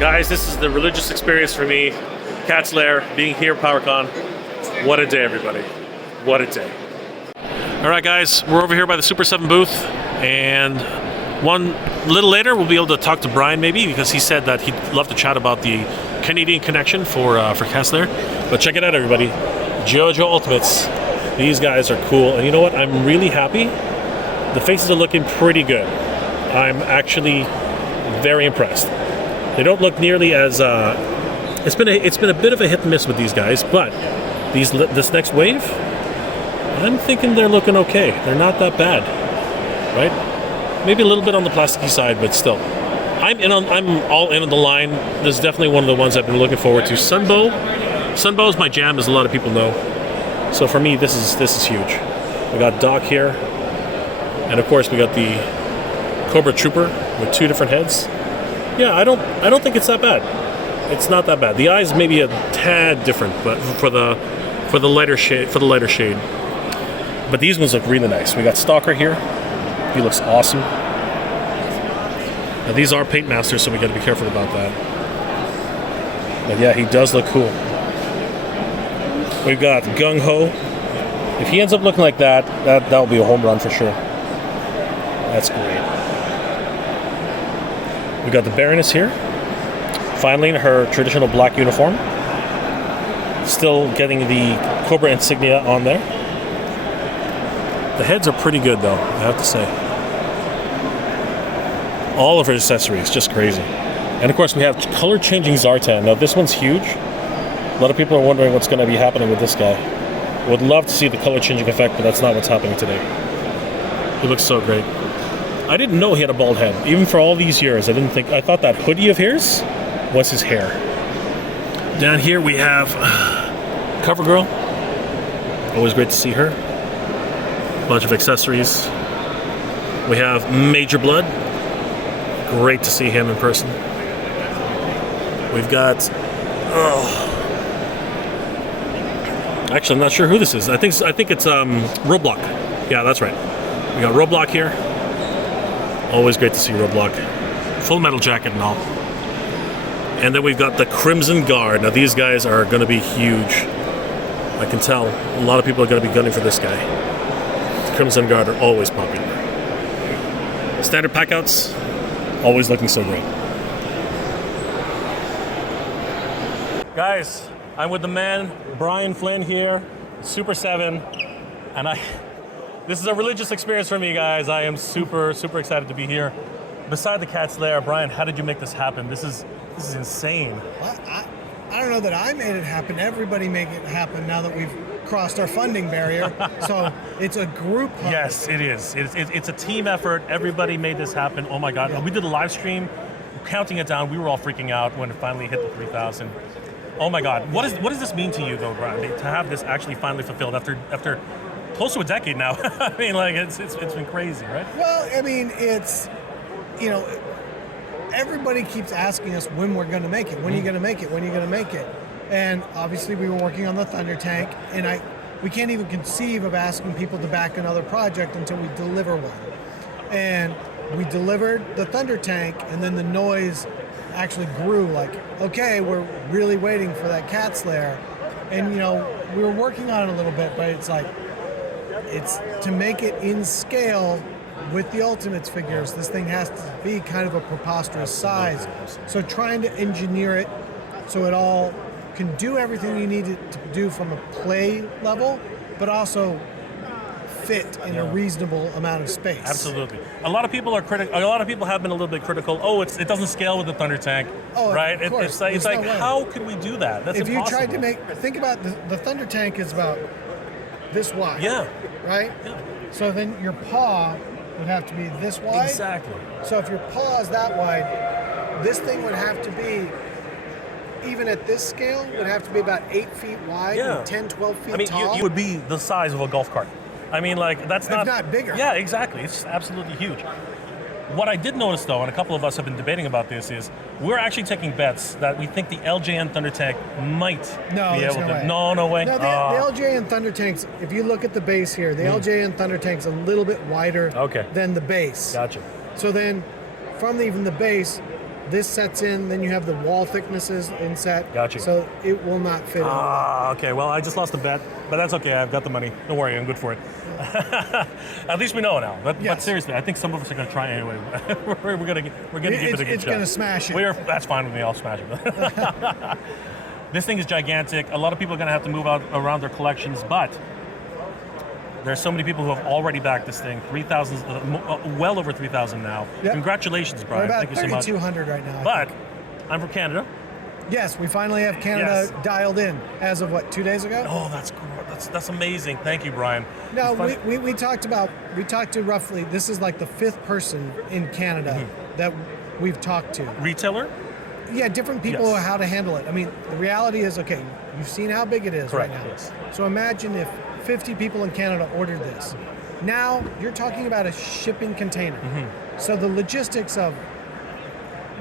Guys, this is the religious experience for me. Cat's Lair, being here at PowerCon. What a day, everybody. What a day. All right, guys, we're over here by the Super7 booth, and one little later we'll be able to talk to Brian maybe, because he said that he'd love to chat about the Canadian connection for Cat's Lair. But check it out, everybody. JoJo Ultimates. These guys are cool, and you know what? I'm really happy. The faces are looking pretty good. I'm actually very impressed. They don't look nearly as it's been a bit of a hit and miss with these guys, but this next wave, I'm thinking they're looking okay. They're not that bad, right? Maybe a little bit on the plasticky side, but still. I'm all in on the line. This is definitely one of the ones I've been looking forward to. Sunbow is my jam, as a lot of people know. So for me, this is huge. We got Doc here, and of course we got the Cobra Trooper with 2 different heads. Yeah, I don't think it's that bad. It's not that bad. The eyes may be a tad different, but for the lighter shade. But these ones look really nice. We got Stalker here. He looks awesome. Now these are paint masters, so we got to be careful about that. But yeah, he does look cool. We've got Gung-Ho. If he ends up looking like that'll be a home run for sure. That's great. We got the Baroness here. Finally in her traditional black uniform. Still getting the Cobra insignia on there. The heads are pretty good though, I have to say. All of her accessories, just crazy. And of course we have color changing Zartan. Now this one's huge. A lot of people are wondering what's going to be happening with this guy. Would love to see the color changing effect, but that's not what's happening today. He looks so great. I didn't know he had a bald head. Even for all these years, I thought that hoodie of his was his hair. Down here we have CoverGirl. Always great to see her. Bunch of accessories. We have Major Bludd. Great to see him in person. We've got... Actually, I'm not sure who this is. I think it's Roadblock. Yeah, that's right. We got Roadblock here. Always great to see Roadblock. Full metal jacket and all. And then we've got the Crimson Guard. Now these guys are going to be huge. I can tell a lot of people are going to be gunning for this guy. The Crimson Guard are always popular. Standard packouts, always looking so great. Guys, I'm with the man, Brian Flynn here, Super7, and this is a religious experience for me, guys. I am super excited to be here. Beside the Cat's Lair, Brian, how did you make this happen? This is insane. Well, I don't know that I made it happen. Everybody made it happen now that we've crossed our funding barrier. So it's a group hunt. Yes, it is. It's a team effort. Everybody made this happen. Oh my God. Yeah. We did a live stream, counting it down. We were all freaking out when it finally hit the 3,000. Oh my God. What does this mean to you though, Brian, to have this actually finally fulfilled after close to a decade now? I mean, like, it's been crazy, right? Well, I mean, it's, you know, everybody keeps asking us when we're going to make it. When are you going to make it? When are you going to make it? And obviously we were working on the Thunder Tank, and we can't even conceive of asking people to back another project until we deliver one. And we delivered the Thunder Tank, and then the noise actually grew, like, okay, we're really waiting for that Cat's Lair. And, you know, we were working on it a little bit, but it's like, it's to make it in scale with the Ultimates figures, this thing has to be kind of a preposterous size. So trying to engineer it so it all can do everything you need it to do from a play level, but also fit in a reasonable amount of space. Absolutely. A lot of people are critical. A lot of people have been a little bit critical. Oh, it doesn't scale with the Thunder Tank, right? Of course. It's like how could we do that? That's impossible. If you tried to think about the Thunder Tank is about this wide. Yeah. Right? Yeah. So then your paw would have to be this wide. Exactly. So if your paw is that wide, this thing would have to be, even at this scale, would have to be about 8 feet wide and 10, 12 feet tall. I mean, you would be the size of a golf cart. I mean, like, that's not... If not bigger. Yeah, exactly. It's absolutely huge. What I did notice, though, and a couple of us have been debating about this, is we're actually taking bets that we think the LJN Thunder Tank might be able to... No way. No, the LJN Thunder Tanks, if you look at the base here, the LJN Thunder Tank's a little bit wider than the base. Gotcha. So then, from even the base, this sets in, then you have the wall thicknesses in set. Gotcha. So it will not fit in. Okay. Well, I just lost a bet, but that's okay. I've got the money. Don't worry, I'm good for it. At least we know now. But seriously, I think some of us are going to try anyway. we're going to give it a good shot. It's going to smash it. That's fine with me. I'll smash it. This thing is gigantic. A lot of people are going to have to move out around their collections, but there's so many people who have already backed this thing. 3,000, well over 3,000 now. Yep. Congratulations, Brian. We're about Thank you so much. 3,200 right now. But I'm from Canada. Yes, we finally have Canada dialed in as of what, 2 days ago? Oh, that's cool. That's amazing. Thank you, Brian. No, we talked to roughly, this is like the 5th person in Canada that we've talked to. Retailer? Yeah, different people how to handle it. I mean, the reality is, okay, you've seen how big it is right now. Yes. So imagine if 50 people in Canada ordered this. Now you're talking about a shipping container. So the logistics of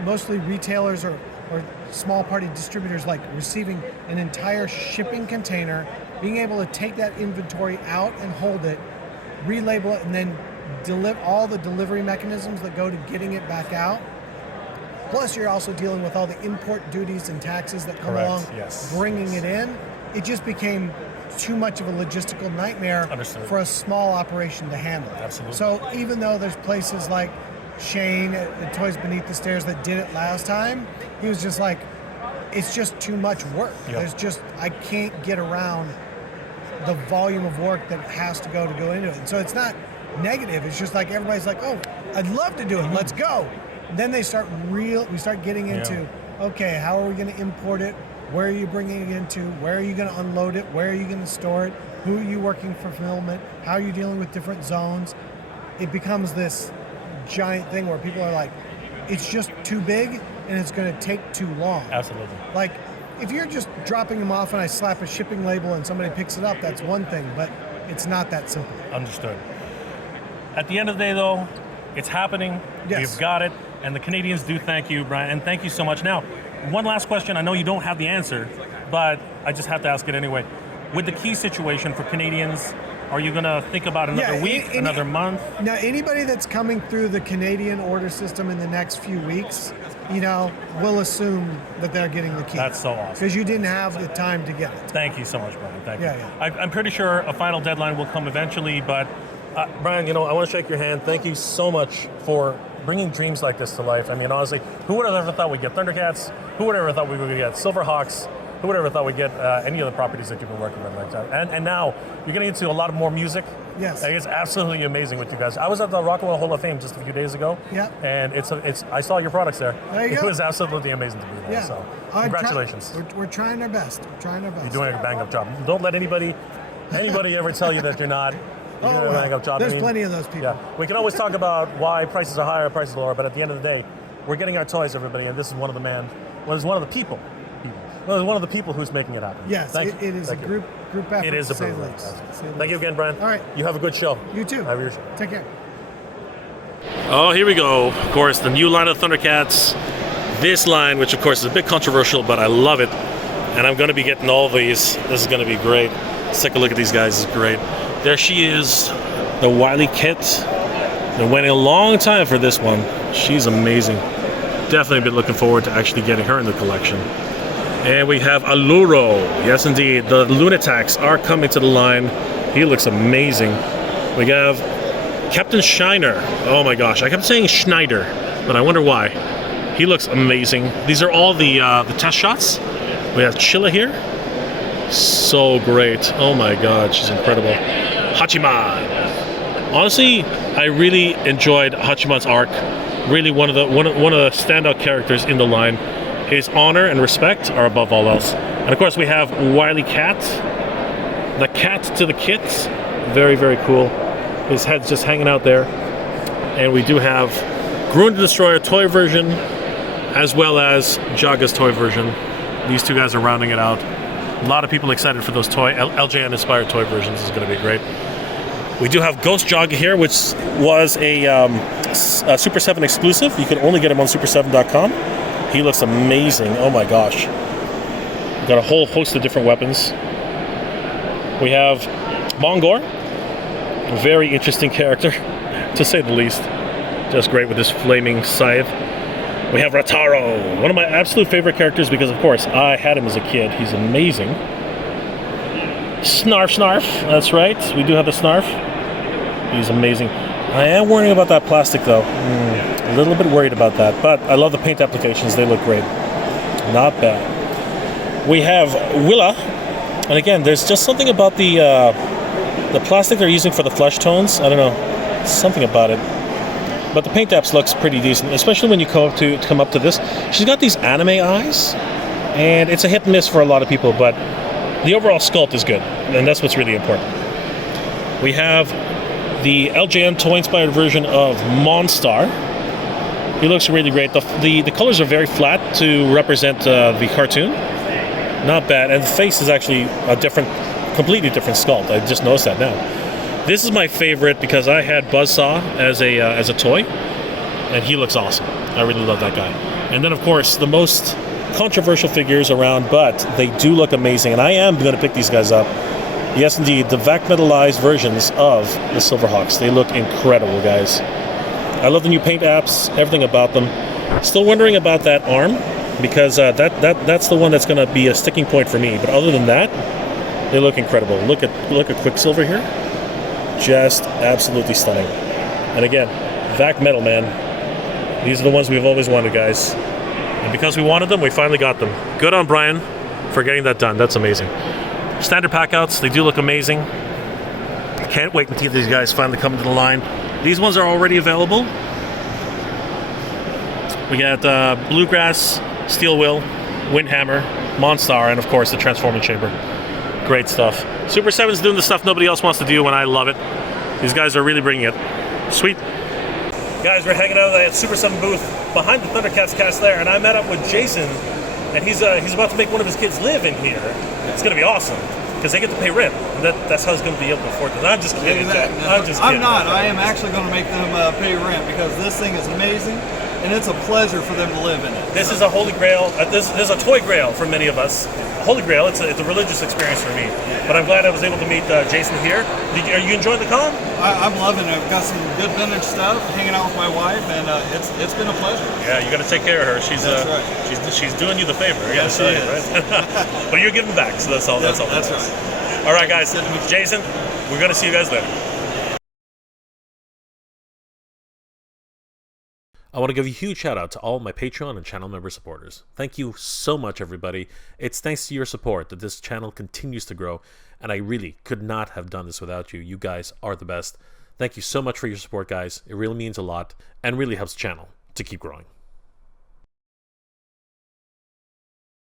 mostly retailers or small party distributors, like receiving an entire shipping container, being able to take that inventory out and hold it, relabel it, and then deliver all the delivery mechanisms that go to getting it back out. Plus, you're also dealing with all the import duties and taxes that come along, bringing it in. It just became too much of a logistical nightmare for a small operation to handle. Absolutely. So even though there's places like Shane at Toys Beneath the Stairs that did it last time, he was just like, it's just too much work. I can't get around the volume of work that has to go into it. And so it's not negative. It's just like everybody's like, oh, I'd love to do it. Let's go. And then we start getting into, okay, how are we going to import it? Where are you bringing it into? Where are you going to unload it? Where are you going to store it? Who are you working for fulfillment? How are you dealing with different zones? It becomes this giant thing where people are like, it's just too big and it's going to take too long. Absolutely. Like, if you're just dropping them off and I slap a shipping label and somebody picks it up, that's one thing, but it's not that simple. Understood. At the end of the day, though, it's happening. Yes. You've got it. And the Canadians do thank you, Brian, and thank you so much. Now, one last question. I know you don't have the answer, but I just have to ask it anyway. With the key situation for Canadians, are you going to think about another week, another month? Now, anybody that's coming through the Canadian order system in the next few weeks, we'll assume that they're getting the key. That's so awesome. Because you didn't have the time to get it. Thank you so much, Brian. Thank you. Yeah. I'm pretty sure a final deadline will come eventually, but Brian, I want to shake your hand. Thank you so much for bringing dreams like this to life. I mean, honestly, who would have ever thought we'd get Thundercats? Who would have ever thought we would get Silverhawks? Who would have ever thought we'd get any of the properties that you've been working with like that? And now you're getting into a lot of more music. Yes. It's absolutely amazing with you guys. I was at the Rock and Roll Hall of Fame just a few days ago. Yeah. And I saw your products there. There you go. It was absolutely amazing to be there. Yeah. So congratulations. We're trying our best. You're doing a bang up job. Don't let anybody ever tell you that you're not. You're doing a bang up job. There's plenty of those people. Yeah. We can always talk about why prices are higher, prices are lower, but at the end of the day, we're getting our toys, everybody, and this is one of the people. One of the people who's making it happen. Yes, it is a group effort. It is a privilege. Thank you again, Brian. All right. You have a good show. You too. Have your show. Take care. Oh, here we go. Of course, the new line of Thundercats. This line, which of course is a bit controversial, but I love it. And I'm going to be getting all these. This is going to be great. Let's take a look at these guys. It's great. There she is, the Wily kit. Been waiting a long time for this one. She's amazing. Definitely been looking forward to actually getting her in the collection. And we have Alurio. Yes, indeed. The Lunatics are coming to the line. He looks amazing. We have Captain Shiner. Oh my gosh, I kept saying Schneider, but I wonder why. He looks amazing. These are all the test shots. We have Chilla here. So great. Oh my god, she's incredible. Hachiman. Honestly, I really enjoyed Hachiman's arc. Really one of the standout characters in the line. His honor and respect are above all else. And of course we have Wily Cat. The cat to the kit. Very, very cool. His head's just hanging out there. And we do have Gruen the Destroyer toy version, as well as Jaga's toy version. These two guys are rounding it out. A lot of people excited for those LJN inspired toy versions. This is going to be great. We do have Ghost Jaga here, which was a Super7 exclusive. You can only get him on Super7.com. He looks amazing. Oh my gosh. Got a whole host of different weapons. We have Mongor. A very interesting character, to say the least. Just great with this flaming scythe. We have Rataro, one of my absolute favorite characters because, of course, I had him as a kid. He's amazing. Snarf, that's right. We do have the Snarf. He's amazing. I am worrying about that plastic, though. A little bit worried about that, but I love the paint applications. They look great. Not bad. We have Wila, and again, there's just something about the plastic they're using for the flesh tones. I don't know, something about it. But the paint apps looks pretty decent, especially when you come up to this. She's got these anime eyes, and it's a hit and miss for a lot of people, but the overall sculpt is good, and that's what's really important. We have the LJN toy-inspired version of Monstar. He looks really great. The colors are very flat to represent the cartoon. Not bad, and the face is actually a completely different sculpt. I just noticed that now. This is my favorite because I had Buzzsaw as a toy, and he looks awesome. I really love that guy. And then, of course, the most controversial figures around, but they do look amazing, and I am going to pick these guys up. Yes, indeed, the Vac-Metalized versions of the Silverhawks. They look incredible, guys. I love the new paint apps, everything about them. Still wondering about that arm, because that's the one that's going to be a sticking point for me. But other than that, they look incredible. Look at Quicksiver here. Just absolutely stunning. And again, Vac-Metal, man. These are the ones we've always wanted, guys. And because we wanted them, we finally got them. Good on Brian for getting that done. That's amazing. Standard packouts, they do look amazing. I can't wait until these guys finally come to the line. These ones are already available. We got Bluegrass, Steel Will, Windhammer, Monstar, and of course the Transforming Chamber. Great stuff. Super7's doing the stuff nobody else wants to do, and I love it. These guys are really bringing it. Sweet. Guys, we're hanging out at the Super7 booth behind the Thundercats cast there, and I met up with Jason, and he's about to make one of his kids live in here. It's going to be awesome, because they get to pay rent, and that's how he's going to be able to afford it. I'm just kidding. I'm not. I am actually going to make them pay rent, because this thing is amazing, and it's a pleasure for them to live in it. This is a holy grail. This is a toy grail for many of us. A holy grail. It's a religious experience for me. But I'm glad I was able to meet Jason here. Are you enjoying the con? I'm loving it. I've got some good vintage stuff, hanging out with my wife, and it's been a pleasure. Yeah, you got to take care of her. She's right. she's doing you the favor. Yes, she is. Right? But you're giving back, so that's all. That's all. That's right. All right, guys. Jason, we're gonna see you guys later. I want to give a huge shout out to all my Patreon and channel member supporters. Thank you so much, everybody. It's thanks to your support that this channel continues to grow, and I really could not have done this without you. You guys are the best. Thank you so much for your support, guys. It really means a lot and really helps the channel to keep growing.